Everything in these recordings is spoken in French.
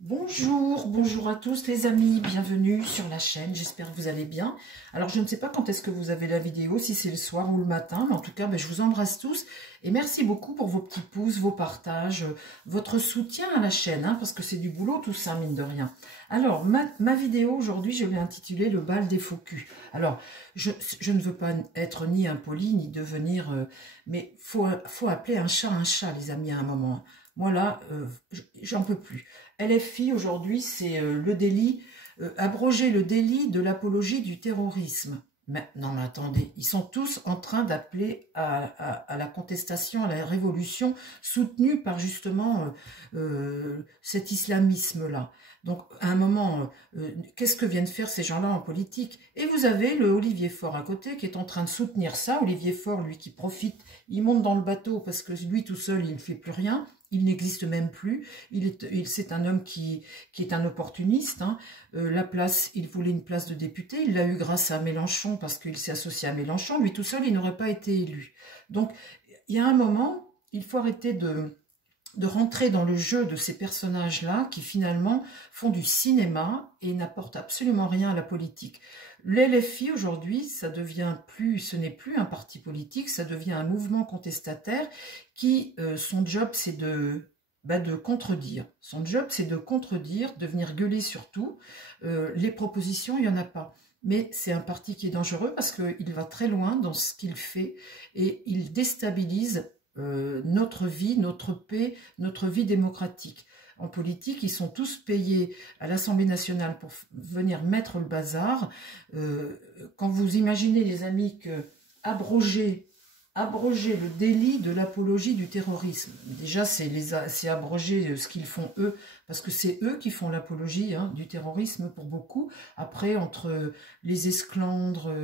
Bonjour, bonjour à tous les amis, bienvenue sur la chaîne, j'espère que vous allez bien. Alors je ne sais pas quand est-ce que vous avez la vidéo, si c'est le soir ou le matin, mais en tout cas je vous embrasse tous et merci beaucoup pour vos petits pouces, vos partages, votre soutien à la chaîne, parce que c'est du boulot tout ça mine de rien. Alors ma vidéo aujourd'hui je l'ai intitulée le bal des faux culs. Alors je ne veux pas être ni impoli ni devenir, mais faut appeler un chat les amis à un moment. Moi là, j'en peux plus. LFI aujourd'hui, c'est le délit, abroger le délit de l'apologie du terrorisme. Mais, non mais attendez, ils sont tous en train d'appeler à la contestation, à la révolution, soutenue par justement cet islamisme-là. Donc à un moment, qu'est-ce que viennent faire ces gens-là en politique? Et vous avez le Olivier Faure à côté qui est en train de soutenir ça. Olivier Faure, lui qui profite, il monte dans le bateau parce que lui tout seul, il ne fait plus rien. Il n'existe même plus. C'est un homme qui est un opportuniste. La place, il voulait une place de député. Il l'a eu grâce à Mélenchon parce qu'il s'est associé à Mélenchon. Lui tout seul, il n'aurait pas été élu. Donc, il y a un moment, il faut arrêter de rentrer dans le jeu de ces personnages-là qui finalement font du cinéma et n'apportent absolument rien à la politique. L'LFI aujourd'hui, ce n'est plus un parti politique, ça devient un mouvement contestataire qui, son job, c'est de contredire. Son job, c'est de contredire, de venir gueuler sur tout. Les propositions, il n'y en a pas. Mais c'est un parti qui est dangereux parce qu'il va très loin dans ce qu'il fait et il déstabilise notre vie, notre paix, notre vie démocratique. En politique, ils sont tous payés à l'Assemblée nationale pour venir mettre le bazar. Quand vous imaginez, les amis, que abroger le délit de l'apologie du terrorisme, déjà c'est abroger ce qu'ils font eux, parce que c'est eux qui font l'apologie du terrorisme pour beaucoup. Après, entre les esclandres,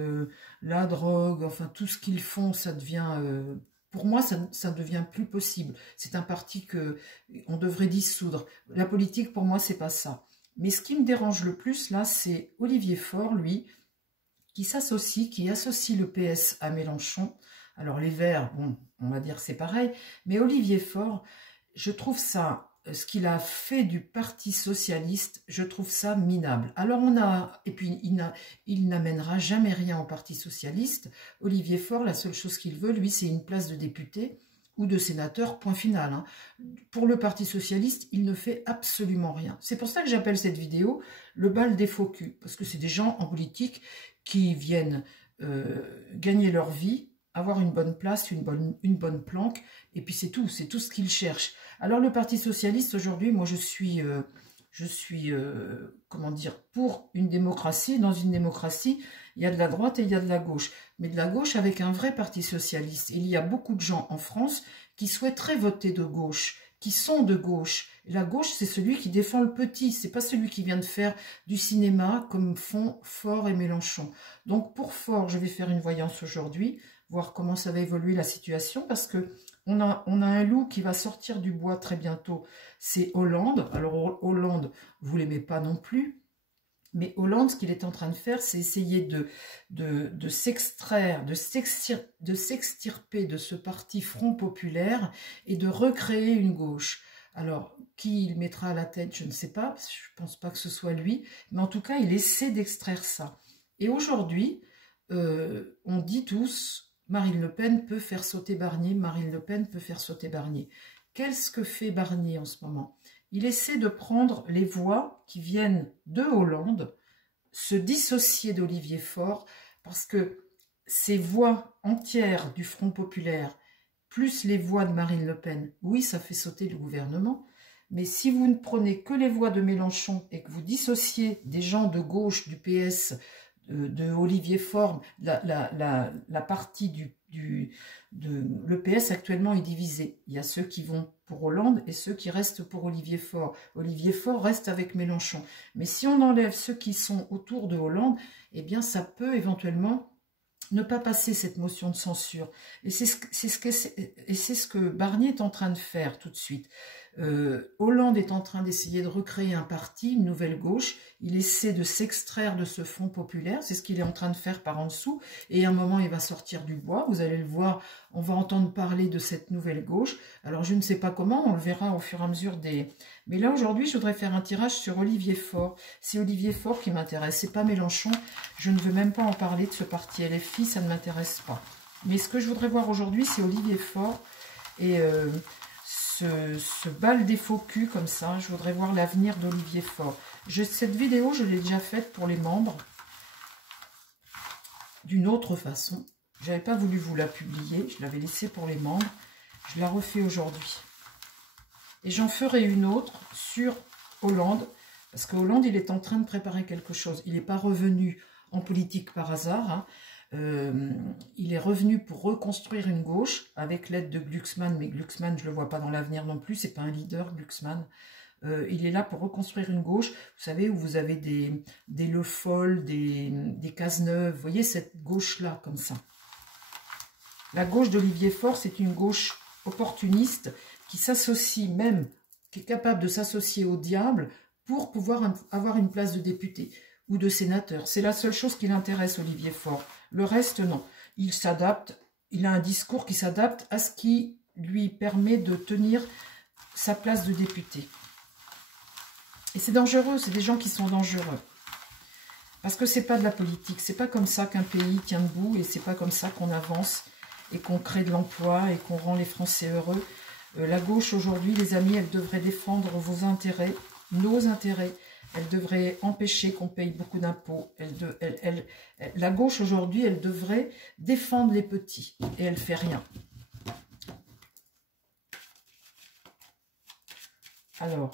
la drogue, enfin tout ce qu'ils font, ça devient... pour moi, ça ne devient plus possible. C'est un parti que on devrait dissoudre. La politique, pour moi, c'est pas ça. Mais ce qui me dérange le plus, là, c'est Olivier Faure, lui, qui associe le PS à Mélenchon. Alors, les Verts, bon, on va dire c'est pareil. Mais Olivier Faure, je trouve ça... ce qu'il a fait du Parti socialiste, je trouve ça minable. Alors et puis il n'amènera jamais rien au Parti socialiste. Olivier Faure, la seule chose qu'il veut, lui, c'est une place de député ou de sénateur, point final. Pour le Parti socialiste, il ne fait absolument rien. C'est pour ça que j'appelle cette vidéo le bal des faux culs, parce que c'est des gens en politique qui viennent gagner leur vie, avoir une bonne place, une bonne planque, et puis c'est tout ce qu'ils cherchent. Alors le Parti socialiste, aujourd'hui, moi je suis comment dire, pour une démocratie. Dans une démocratie, il y a de la droite et il y a de la gauche. Mais de la gauche avec un vrai Parti socialiste. Il y a beaucoup de gens en France qui souhaiteraient voter de gauche, qui sont de gauche. Et la gauche, c'est celui qui défend le petit, c'est pas celui qui vient de faire du cinéma comme font Faure et Mélenchon. Donc pour Faure, je vais faire une voyance aujourd'hui, voir comment ça va évoluer la situation, parce que on a un loup qui va sortir du bois très bientôt, c'est Hollande. Alors Hollande, vous l'aimez pas non plus, mais Hollande, ce qu'il est en train de faire, c'est essayer de s'extraire, de s'extirper de ce parti Front Populaire et de recréer une gauche. Alors, qui il mettra à la tête, je ne sais pas, parce que je ne pense pas que ce soit lui, mais en tout cas, il essaie d'extraire ça. Et aujourd'hui, on dit tous... Marine Le Pen peut faire sauter Barnier, Marine Le Pen peut faire sauter Barnier. Qu'est-ce que fait Barnier en ce moment? Il essaie de prendre les voix qui viennent de Hollande, se dissocier d'Olivier Faure, parce que ces voix entières du Front Populaire, plus les voix de Marine Le Pen, oui, ça fait sauter le gouvernement, mais si vous ne prenez que les voix de Mélenchon et que vous dissociez des gens de gauche, du PS, de Olivier Faure, la partie le PS actuellement est divisé. Il y a ceux qui vont pour Hollande et ceux qui restent pour Olivier Faure. Olivier Faure reste avec Mélenchon. Mais si on enlève ceux qui sont autour de Hollande, eh bien ça peut éventuellement ne pas passer cette motion de censure. Et c'est ce que Barnier est en train de faire tout de suite. Hollande est en train d'essayer de recréer un parti, une nouvelle gauche. Il essaie de s'extraire de ce Front populaire. C'est ce qu'il est en train de faire par en dessous. Et à un moment, il va sortir du bois. Vous allez le voir, on va entendre parler de cette nouvelle gauche. Alors, je ne sais pas comment, on le verra au fur et à mesure des... Mais là, aujourd'hui, je voudrais faire un tirage sur Olivier Faure. C'est Olivier Faure qui m'intéresse, c'est pas Mélenchon. Je ne veux même pas en parler de ce parti LFI, ça ne m'intéresse pas. Mais ce que je voudrais voir aujourd'hui, c'est Olivier Faure. Et... ce bal des faux culs comme ça, je voudrais voir l'avenir d'Olivier Faure. Cette vidéo, je l'ai déjà faite pour les membres, d'une autre façon. Je n'avais pas voulu vous la publier, je l'avais laissée pour les membres. Je la refais aujourd'hui. Et j'en ferai une autre sur Hollande, parce que Hollande, il est en train de préparer quelque chose. Il n'est pas revenu en politique par hasard, hein. Il est revenu pour reconstruire une gauche avec l'aide de Glucksmann, mais Glucksmann, je ne le vois pas dans l'avenir non plus, c'est pas un leader, Glucksmann. Il est là pour reconstruire une gauche, vous savez, où vous avez des Le Foll, des Cazeneuve, vous voyez cette gauche-là, comme ça. La gauche d'Olivier Faure, c'est une gauche opportuniste qui s'associe même, qui est capable de s'associer au diable pour pouvoir avoir une place de député ou de sénateur. C'est la seule chose qui l'intéresse, Olivier Faure. Le reste, non. Il s'adapte, il a un discours qui s'adapte à ce qui lui permet de tenir sa place de député. Et c'est dangereux, c'est des gens qui sont dangereux. Parce que c'est pas de la politique, c'est pas comme ça qu'un pays tient debout et c'est pas comme ça qu'on avance et qu'on crée de l'emploi et qu'on rend les Français heureux. La gauche aujourd'hui, les amis, elle devrait défendre vos intérêts, nos intérêts. Elle devrait empêcher qu'on paye beaucoup d'impôts. La gauche aujourd'hui, elle devrait défendre les petits. Et elle ne fait rien. Alors,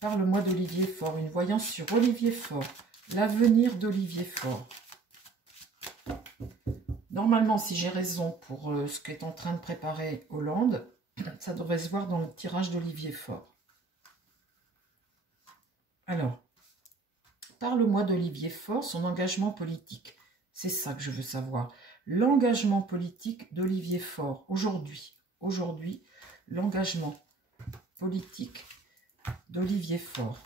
parle-moi d'Olivier Faure. Une voyance sur Olivier Faure. L'avenir d'Olivier Faure. Normalement, si j'ai raison pour ce qu'est en train de préparer Hollande, ça devrait se voir dans le tirage d'Olivier Faure. Alors, parle-moi d'Olivier Faure, son engagement politique. C'est ça que je veux savoir. L'engagement politique d'Olivier Faure, aujourd'hui. Aujourd'hui, l'engagement politique d'Olivier Faure.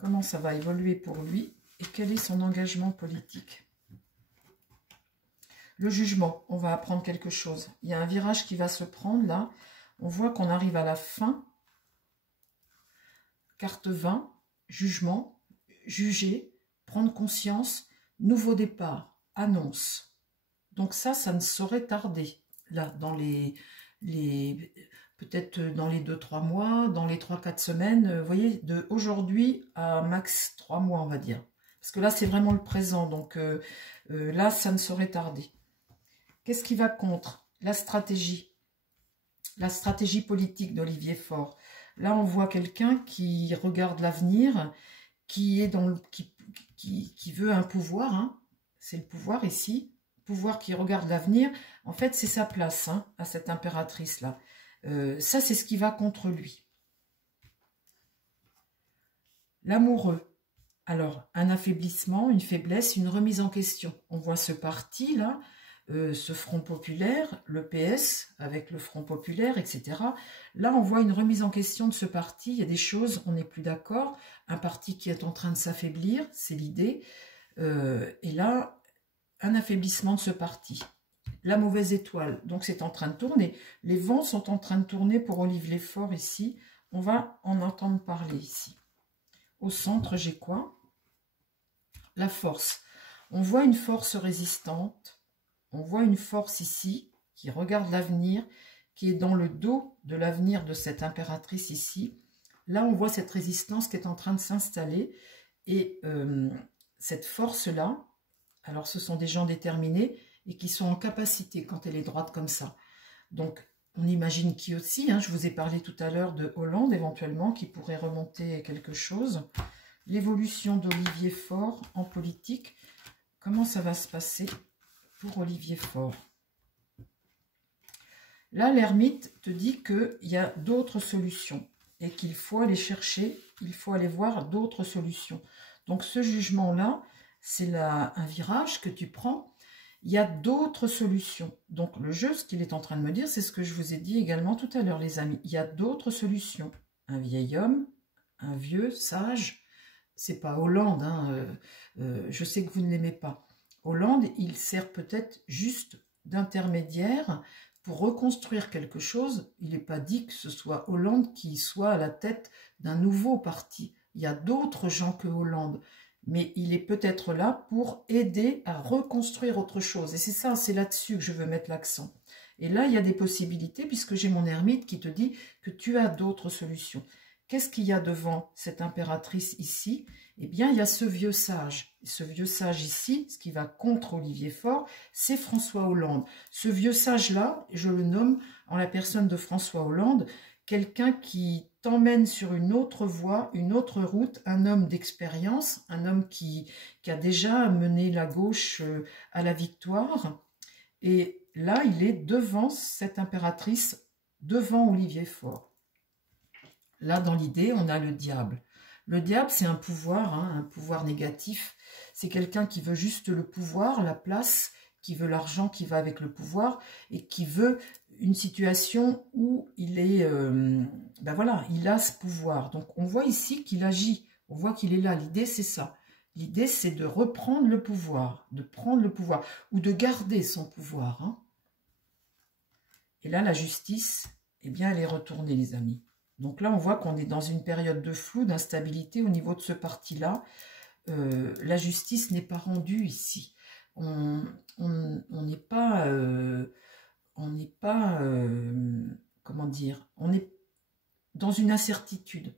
Comment ça va évoluer pour lui et quel est son engagement politique? Le jugement, on va apprendre quelque chose. Il y a un virage qui va se prendre là. On voit qu'on arrive à la fin. Carte 20, jugement, juger, prendre conscience, nouveau départ, annonce. Donc ça ne saurait tarder. Là, dans peut-être dans les 2-3 mois, dans les 3-4 semaines, vous voyez, de aujourd'hui à max 3 mois, on va dire. Parce que là, c'est vraiment le présent, donc là, ça ne saurait tarder. Qu'est-ce qui va contre? La stratégie politique d'Olivier Faure. Là, on voit quelqu'un qui regarde l'avenir, qui veut un pouvoir, hein. C'est le pouvoir ici, pouvoir qui regarde l'avenir. En fait, c'est sa place, hein, à cette impératrice-là. Ça, c'est ce qui va contre lui. L'amoureux. Alors, un affaiblissement, une faiblesse, une remise en question. On voit ce parti-là, ce Front populaire, le PS avec le Front populaire, etc. Là, on voit une remise en question de ce parti. Il y a des choses, on n'est plus d'accord. Un parti qui est en train de s'affaiblir, c'est l'idée. Et là, un affaiblissement de ce parti. La mauvaise étoile, donc c'est en train de tourner. Les vents sont en train de tourner pour Olivier Faure ici. On va en entendre parler ici. Au centre, j'ai quoi? La force. On voit une force résistante. On voit une force ici qui regarde l'avenir, qui est dans le dos de l'avenir de cette impératrice ici. Là, on voit cette résistance qui est en train de s'installer. Et cette force-là, alors ce sont des gens déterminés et qui sont en capacité quand elle est droite comme ça. Donc, on imagine qui aussi, hein, je vous ai parlé tout à l'heure de Hollande éventuellement, qui pourrait remonter quelque chose. L'évolution d'Olivier Faure en politique, comment ça va se passer pour Olivier Faure? Là, l'ermite te dit qu'il y a d'autres solutions et qu'il faut aller chercher il faut aller voir d'autres solutions. Donc ce jugement-là, c'est un virage que tu prends. Il y a d'autres solutions. Donc le jeu, ce qu'il est en train de me dire, c'est ce que je vous ai dit également tout à l'heure, les amis. Il y a d'autres solutions. Un vieil homme, un vieux, sage, c'est pas Hollande, hein, je sais que vous ne l'aimez pas. Hollande, il sert peut-être juste d'intermédiaire pour reconstruire quelque chose. Il n'est pas dit que ce soit Hollande qui soit à la tête d'un nouveau parti. Il y a d'autres gens que Hollande. Mais il est peut-être là pour aider à reconstruire autre chose. Et c'est ça, c'est là-dessus que je veux mettre l'accent. Et là, il y a des possibilités, puisque j'ai mon ermite qui te dit que tu as d'autres solutions. Qu'est-ce qu'il y a devant cette impératrice ici? Eh bien, il y a ce vieux sage. Et ce vieux sage ici, ce qui va contre Olivier Faure, c'est François Hollande. Ce vieux sage-là, je le nomme en la personne de François Hollande, quelqu'un qui t'emmène sur une autre voie, une autre route, un homme d'expérience, un homme qui a déjà mené la gauche à la victoire. Et là, il est devant cette impératrice, devant Olivier Faure. Là, dans l'idée, on a le diable. Le diable, c'est un pouvoir, hein, un pouvoir négatif. C'est quelqu'un qui veut juste le pouvoir, la place, qui veut l'argent qui va avec le pouvoir et qui veut une situation où il est, ben voilà, il a ce pouvoir. Donc, on voit ici qu'il agit, on voit qu'il est là. L'idée, c'est ça. L'idée, c'est de reprendre le pouvoir, de prendre le pouvoir ou de garder son pouvoir. Hein. Et là, la justice, eh bien, elle est retournée, les amis. Donc là, on voit qu'on est dans une période de flou, d'instabilité au niveau de ce parti-là. La justice n'est pas rendue ici. On n'est pas, comment dire, on est dans une incertitude.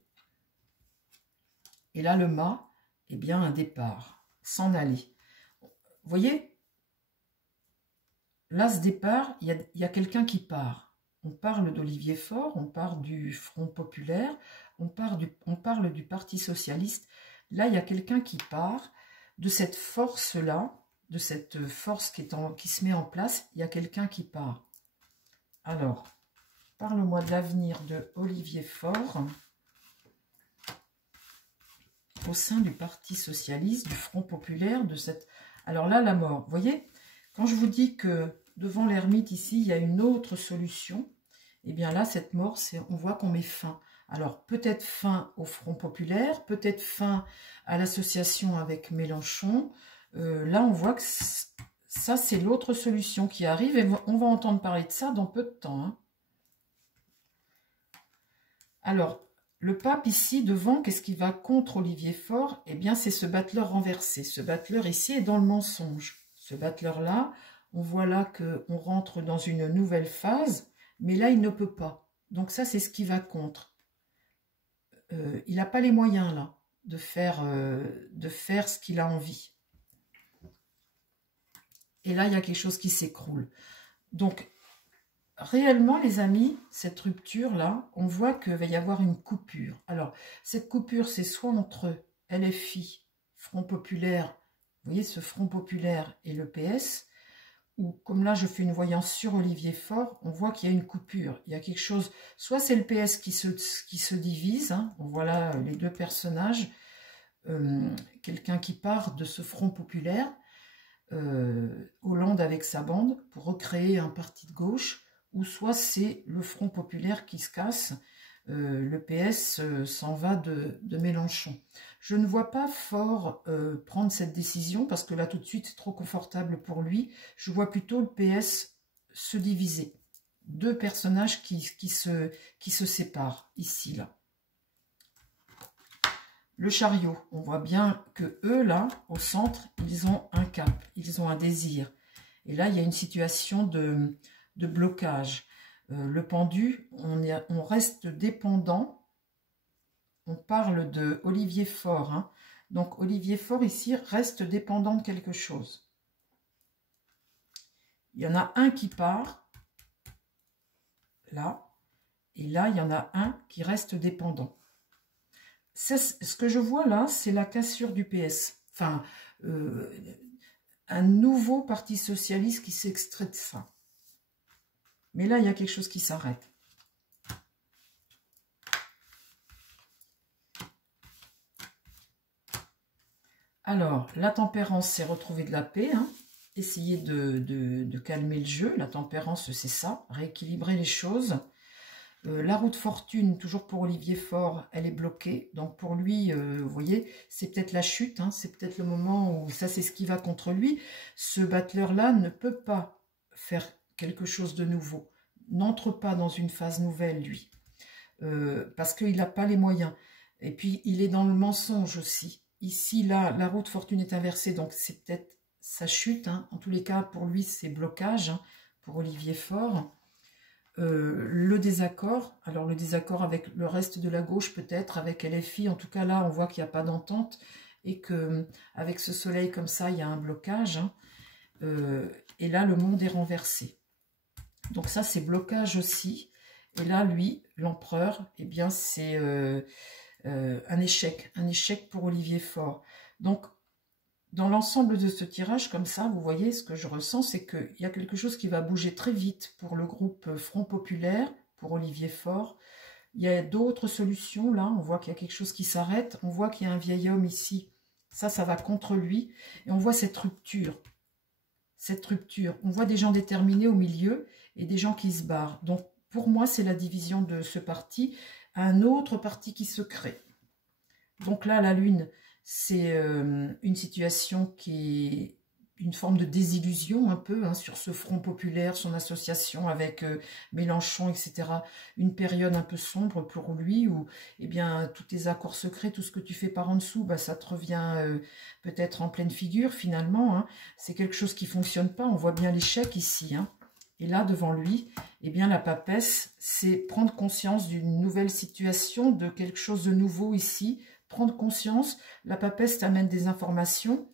Et là, le mât, eh bien, un départ, s'en aller. Vous voyez, là, ce départ, il y a quelqu'un qui part. On parle d'Olivier Faure, on parle du Front populaire, on parle du Parti socialiste. Là, il y a quelqu'un qui part de cette force-là, de cette force qui se met en place. Il y a quelqu'un qui part. Alors, parle-moi de l'avenir de Olivier Faure au sein du Parti socialiste, du Front populaire, de cette... Alors là, la mort. Vous voyez, quand je vous dis que devant l'ermite, ici, il y a une autre solution. Et bien là, cette mort, on voit qu'on met fin. Alors, peut-être fin au Front populaire, peut-être fin à l'association avec Mélenchon. Là, on voit que ça, c'est l'autre solution qui arrive. Et on va entendre parler de ça dans peu de temps. Hein. Alors, le pape ici, devant, qu'est-ce qui va contre Olivier Faure? Eh bien, c'est ce battleur renversé. Ce battleur ici est dans le mensonge. Ce battleur-là, on voit là qu'on rentre dans une nouvelle phase, mais là, il ne peut pas. Donc ça, c'est ce qui va contre. Il n'a pas les moyens, là, de faire ce qu'il a envie. Et là, il y a quelque chose qui s'écroule. Donc, réellement, les amis, cette rupture-là, on voit qu'il va y avoir une coupure. Alors, cette coupure, c'est soit entre LFI, Front populaire, vous voyez, ce Front populaire et le PS, ou comme là, je fais une voyance sur Olivier Faure, on voit qu'il y a une coupure. Il y a quelque chose, soit c'est le PS qui se divise, hein, on voit là les deux personnages, quelqu'un qui part de ce Front populaire, Hollande avec sa bande, pour recréer un parti de gauche, ou soit c'est le Front populaire qui se casse, le PS s'en va de Mélenchon. Je ne vois pas Faure prendre cette décision, parce que là tout de suite c'est trop confortable pour lui. Je vois plutôt le PS se diviser. Deux personnages qui se séparent, ici, là. Le chariot, on voit bien que eux, là, au centre, ils ont un cap, ils ont un désir. Et là, il y a une situation de blocage. Le pendu, on reste dépendant. On parle de Olivier Faure. Hein. Donc, Olivier Faure, ici, reste dépendant de quelque chose. Il y en a un qui part, là. Et là, il y en a un qui reste dépendant. Ce que je vois là, c'est la cassure du PS. Enfin, un nouveau parti socialiste qui s'extrait de ça. Mais là, il y a quelque chose qui s'arrête. Alors, la tempérance, c'est retrouver de la paix, hein. Essayer de calmer le jeu. La tempérance, c'est ça, rééquilibrer les choses. La roue de fortune, toujours pour Olivier Faure, elle est bloquée. Donc pour lui, vous voyez, c'est peut-être la chute, hein, c'est peut-être le moment où ça c'est ce qui va contre lui. Ce battleur-là ne peut pas faire quelque chose de nouveau. N'entre pas dans une phase nouvelle, lui. Parce qu'il n'a pas les moyens. Et puis, il est dans le mensonge aussi. Ici, là, la roue de fortune est inversée, donc c'est peut-être sa chute. Hein. En tous les cas, pour lui, c'est blocage, hein, pour Olivier Faure. Le désaccord, alors le désaccord avec le reste de la gauche peut-être, avec LFI, en tout cas là on voit qu'il n'y a pas d'entente et que avec ce soleil comme ça il y a un blocage, hein, et là le monde est renversé. Donc ça c'est blocage aussi, et là lui, l'empereur, eh bien c'est un échec pour Olivier Faure. Donc dans l'ensemble de ce tirage, comme ça, vous voyez, ce que je ressens, c'est qu'il y a quelque chose qui va bouger très vite pour le groupe Front Populaire, pour Olivier Faure. Il y a d'autres solutions, là, on voit qu'il y a quelque chose qui s'arrête, on voit qu'il y a un vieil homme ici, ça va contre lui, et on voit cette rupture. On voit des gens déterminés au milieu, et des gens qui se barrent. Donc, pour moi, c'est la division de ce parti, un autre parti qui se crée. Donc là, la Lune... c'est une situation qui est une forme de désillusion un peu, hein, sur ce Front Populaire, son association avec Mélenchon, etc. Une période un peu sombre pour lui où eh bien, tous tes accords secrets, tout ce que tu fais par en dessous, bah, ça te revient peut-être en pleine figure finalement. Hein. C'est quelque chose qui ne fonctionne pas, on voit bien l'échec ici. Hein. Et là, devant lui, eh bien, la papesse, c'est prendre conscience d'une nouvelle situation, de quelque chose de nouveau ici, prendre conscience. La papesse t'amène des informations,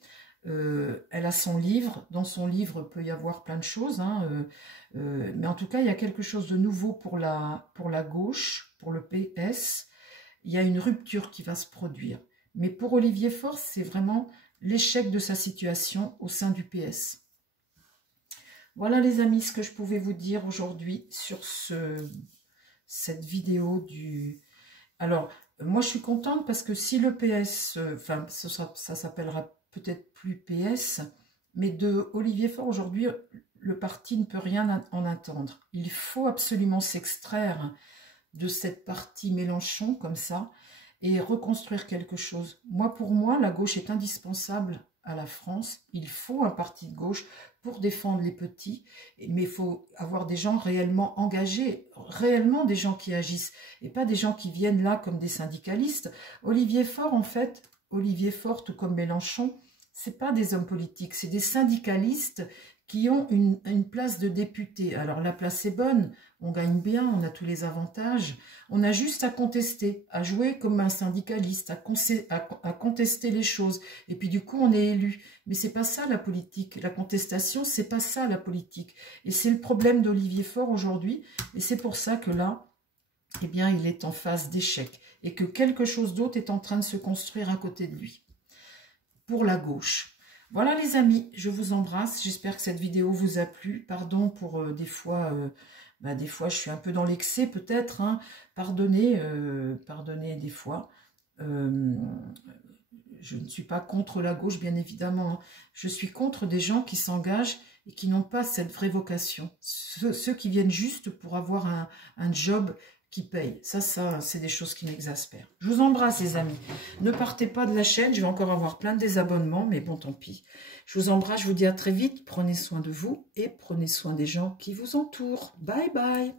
elle a son livre, dans son livre peut y avoir plein de choses, hein, mais en tout cas il y a quelque chose de nouveau pour la gauche, pour le PS, il y a une rupture qui va se produire. Mais pour Olivier Faure, c'est vraiment l'échec de sa situation au sein du PS. Voilà les amis, ce que je pouvais vous dire aujourd'hui sur cette vidéo du... Alors, moi, je suis contente parce que si le PS, enfin, ça s'appellera peut-être plus PS, mais de Olivier Faure, aujourd'hui, le parti ne peut rien en attendre. Il faut absolument s'extraire de cette partie Mélenchon, comme ça, et reconstruire quelque chose. Moi, pour moi, la gauche est indispensable à la France. Il faut un parti de gauche pour défendre les petits, mais il faut avoir des gens réellement engagés, réellement des gens qui agissent, et pas des gens qui viennent là comme des syndicalistes. Olivier Faure, en fait, Olivier Faure, tout comme Mélenchon, c'est pas des hommes politiques, c'est des syndicalistes qui ont une place de député. Alors la place est bonne, on gagne bien, on a tous les avantages, on a juste à contester, à jouer comme un syndicaliste, à contester les choses, et puis du coup on est élu. Mais c'est pas ça la politique, la contestation, c'est pas ça la politique. Et c'est le problème d'Olivier Faure aujourd'hui, et c'est pour ça que là, eh bien il est en phase d'échec, et que quelque chose d'autre est en train de se construire à côté de lui, pour la gauche. Voilà les amis, je vous embrasse, j'espère que cette vidéo vous a plu. Pardon pour des fois je suis un peu dans l'excès peut-être, hein. Pardonnez des fois. Je ne suis pas contre la gauche bien évidemment, hein. Je suis contre des gens qui s'engagent et qui n'ont pas cette vraie vocation. Ceux qui viennent juste pour avoir un job qui paye. Ça c'est des choses qui m'exaspèrent. Je vous embrasse les amis. Ne partez pas de la chaîne, je vais encore avoir plein de désabonnements, mais bon tant pis. Je vous embrasse, je vous dis à très vite. Prenez soin de vous et prenez soin des gens qui vous entourent. Bye bye.